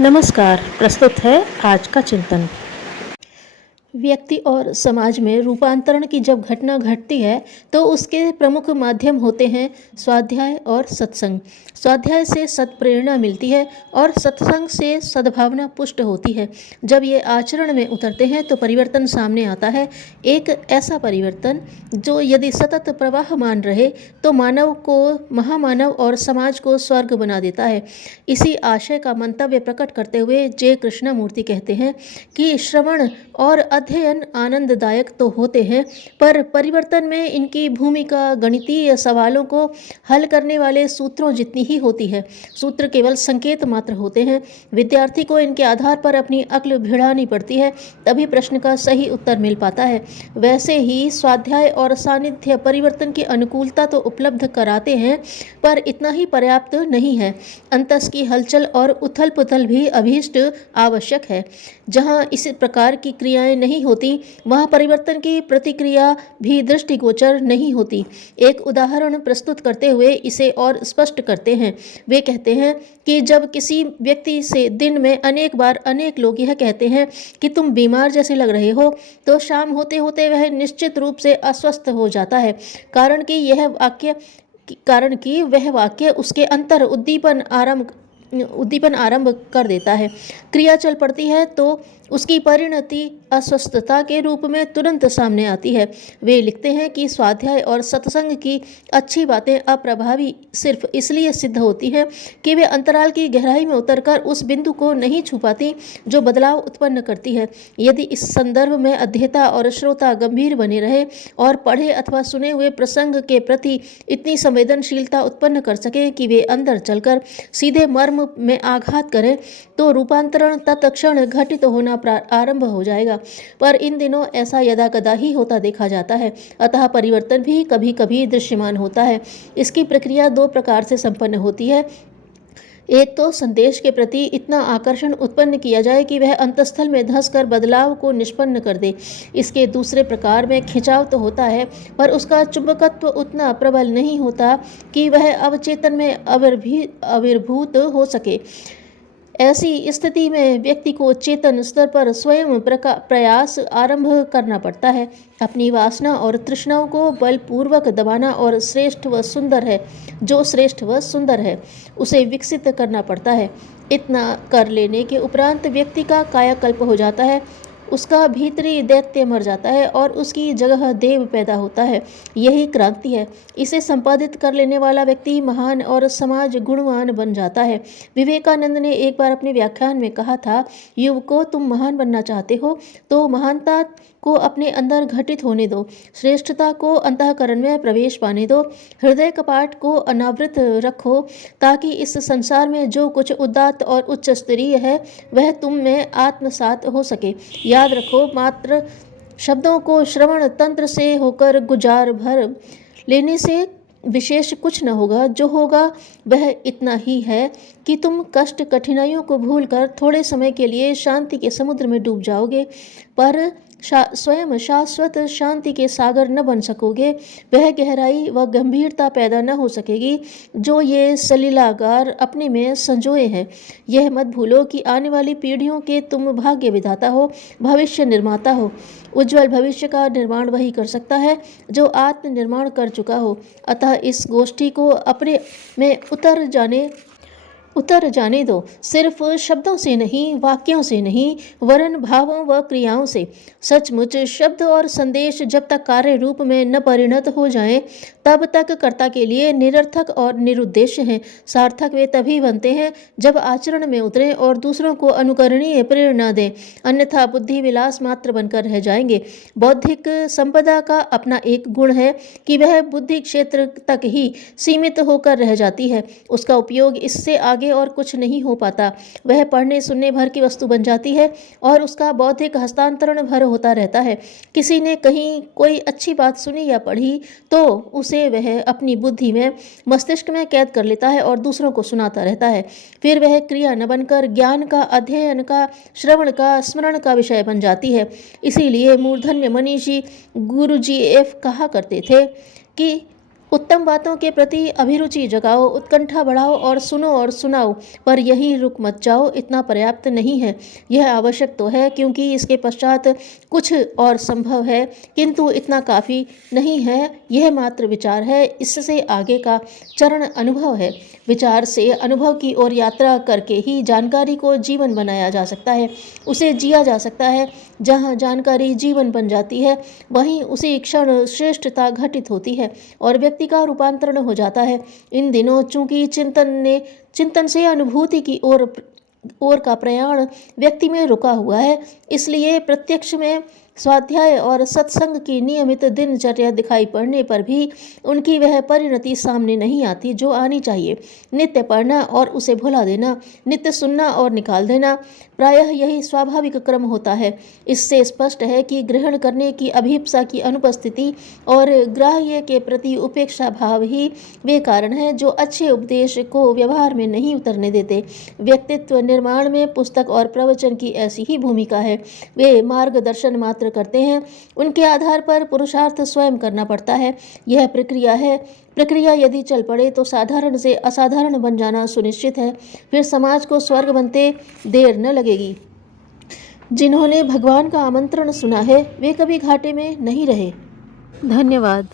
नमस्कार। प्रस्तुत है आज का चिंतन। व्यक्ति और समाज में रूपांतरण की जब घटना घटती है तो उसके प्रमुख माध्यम होते हैं स्वाध्याय और सत्संग। स्वाध्याय से सत्प्रेरणा मिलती है और सत्संग से सद्भावना पुष्ट होती है। जब ये आचरण में उतरते हैं तो परिवर्तन सामने आता है, एक ऐसा परिवर्तन जो यदि सतत प्रवाहमान रहे तो मानव को महामानव और समाज को स्वर्ग बना देता है। इसी आशय का मंतव्य प्रकट करते हुए जे कृष्णमूर्ति कहते हैं कि श्रवण और अध्ययन आनंददायक तो होते हैं, पर परिवर्तन में इनकी भूमिका गणितीय सवालों को हल करने वाले सूत्रों जितनी ही होती है। सूत्र केवल संकेत मात्र होते हैं। विद्यार्थी को इनके आधार पर अपनी अक्ल भिड़ानी पड़ती है, तभी प्रश्न का सही उत्तर मिल पाता है। वैसे ही स्वाध्याय और सानिध्य परिवर्तन की अनुकूलता तो उपलब्ध कराते हैं, पर इतना ही पर्याप्त नहीं है। अंतस की हलचल और उथल पुथल भी अभीष्ट आवश्यक है। जहाँ इस प्रकार की क्रियाएं नहीं होती, वहाँ परिवर्तन की प्रतिक्रिया भी दृष्टिगोचर नहीं होती। एक उदाहरण प्रस्तुत करते हुए इसे और स्पष्ट करते हैं। वे कहते हैं कि जब किसी व्यक्ति से दिन में अनेक बार अनेक लोग यह कहते हैं कि तुम बीमार जैसे लग रहे हो, तो शाम होते होते वह निश्चित रूप से अस्वस्थ हो जाता है। कारण कि वह वाक्य उसके अंतर उद्दीपन आरंभ कर देता है। क्रिया चल पड़ती है तो उसकी परिणति अस्वस्थता के रूप में तुरंत सामने आती है। वे लिखते हैं कि स्वाध्याय और सत्संग की अच्छी बातें अप्रभावी सिर्फ इसलिए सिद्ध होती हैं कि वे अंतराल की गहराई में उतरकर उस बिंदु को नहीं छू पाती जो बदलाव उत्पन्न करती है। यदि इस संदर्भ में अध्येता और श्रोता गंभीर बने रहे और पढ़े अथवा सुने हुए प्रसंग के प्रति इतनी संवेदनशीलता उत्पन्न कर सके कि वे अंदर चलकर सीधे मर्म में आघात करें, तो रूपांतरण तत्क्षण घटित होना आरंभ हो जाएगा। पर इन दिनों ऐसा यदाकदा ही होता देखा जाता है, अतः परिवर्तन भी कभी कभी दृश्यमान होता है। इसकी प्रक्रिया दो प्रकार से संपन्न होती है। एक तो संदेश के प्रति इतना आकर्षण उत्पन्न किया जाए कि वह अंतस्थल में धंसकर बदलाव को निष्पन्न कर दे। इसके दूसरे प्रकार में खिंचाव तो होता है, पर उसका चुंबकत्व उतना प्रबल नहीं होता कि वह अवचेतन में आविर्भूत हो सके। ऐसी स्थिति में व्यक्ति को चेतन स्तर पर स्वयं प्रयास आरंभ करना पड़ता है। अपनी वासना और तृष्णाओं को बलपूर्वक दबाना और जो श्रेष्ठ व सुंदर है उसे विकसित करना पड़ता है। इतना कर लेने के उपरांत व्यक्ति का कायाकल्प हो जाता है, उसका भीतरी दैत्य मर जाता है और उसकी जगह देव पैदा होता है। यही क्रांति है। इसे संपादित कर लेने वाला व्यक्ति महान और समाज गुणवान बन जाता है। विवेकानंद ने एक बार अपने व्याख्यान में कहा था, युवकों, तुम महान बनना चाहते हो तो महानता को अपने अंदर घटित होने दो, श्रेष्ठता को अंतःकरण में प्रवेश पाने दो, हृदय कपाट को अनावृत रखो, ताकि इस संसार में जो कुछ उदात्त और उच्च स्तरीय है वह तुम में आत्मसात हो सके। याद रखो, मात्र शब्दों को श्रवण तंत्र से होकर गुजार भर लेने से विशेष कुछ न होगा। जो होगा वह इतना ही है कि तुम कष्ट कठिनाइयों को भूलकर थोड़े समय के लिए शांति के समुद्र में डूब जाओगे, पर स्वयं शाश्वत शांति के सागर न बन सकोगे। वह गहराई व गंभीरता पैदा न हो सकेगी जो ये सलीलागार अपने में संजोए हैं। यह मत भूलो कि आने वाली पीढ़ियों के तुम भाग्य विधाता हो, भविष्य निर्माता हो। उज्जवल भविष्य का निर्माण वही कर सकता है जो आत्मनिर्माण कर चुका हो। अतः इस गोष्ठी को अपने में उतर जाने दो, सिर्फ शब्दों से नहीं, वाक्यों से नहीं, वरन भावों व क्रियाओं से। सचमुच शब्द और संदेश जब तक कार्य रूप में न परिणत हो जाएं, तब तक कर्ता के लिए निरर्थक और निरुद्देश्य हैं। सार्थक वे तभी बनते हैं जब आचरण में उतरें और दूसरों को अनुकरणीय प्रेरणा दें, अन्यथा बुद्धि विलास मात्र बनकर रह जाएंगे। बौद्धिक संपदा का अपना एक गुण है कि वह बुद्धि क्षेत्र तक ही सीमित होकर रह जाती है। उसका उपयोग इससे आगे और कुछ नहीं हो पाता। वह पढ़ने सुनने भर की वस्तु बन जाती है और उसका बौद्धिक हस्तांतरण भर होता रहता है। किसी ने कहीं कोई अच्छी बात सुनी या पढ़ी तो उसे वह अपनी बुद्धि में, मस्तिष्क में कैद कर लेता है और दूसरों को सुनाता रहता है। फिर वह क्रिया न बनकर ज्ञान का, अध्ययन का, श्रवण का, स्मरण का विषय बन जाती है। इसीलिए मूर्धन्य मनीषी गुरुजी एफ कहा करते थे कि उत्तम बातों के प्रति अभिरुचि जगाओ, उत्कंठा बढ़ाओ और सुनाओ, पर यहीं रुक मत जाओ, इतना पर्याप्त नहीं है। यह आवश्यक तो है क्योंकि इसके पश्चात कुछ और संभव है, किंतु इतना काफ़ी नहीं है। यह मात्र विचार है, इससे आगे का चरण अनुभव है। विचार से अनुभव की ओर यात्रा करके ही जानकारी को जीवन बनाया जा सकता है, उसे जिया जा सकता है। जहाँ जानकारी जीवन बन जाती है, वहीं उसी क्षण श्रेष्ठता घटित होती है और व्यक्ति का रूपांतरण हो जाता है। इन दिनों चूंकि चिंतन से अनुभूति की ओर का प्रयाण व्यक्ति में रुका हुआ है, इसलिए प्रत्यक्ष में स्वाध्याय और सत्संग की नियमित दिनचर्या दिखाई पड़ने पर भी उनकी वह परिणति सामने नहीं आती जो आनी चाहिए। नित्य पढ़ना और उसे भुला देना, नित्य सुनना और निकाल देना, प्रायः यही स्वाभाविक क्रम होता है। इससे स्पष्ट है कि ग्रहण करने की अभिप्सा की अनुपस्थिति और ग्राह्य के प्रति उपेक्षा भाव ही वे कारण हैं जो अच्छे उपदेश को व्यवहार में नहीं उतरने देते। व्यक्तित्व निर्माण में पुस्तक और प्रवचन की ऐसी ही भूमिका है। वे मार्गदर्शन मात्र करते हैं, उनके आधार पर पुरुषार्थ स्वयं करना पड़ता है। यह प्रक्रिया है। प्रक्रिया यदि चल पड़े तो साधारण से असाधारण बन जाना सुनिश्चित है। फिर समाज को स्वर्ग बनते देर न लगेगी। जिन्होंने भगवान का आमंत्रण सुना है वे कभी घाटे में नहीं रहे। धन्यवाद।